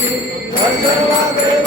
जय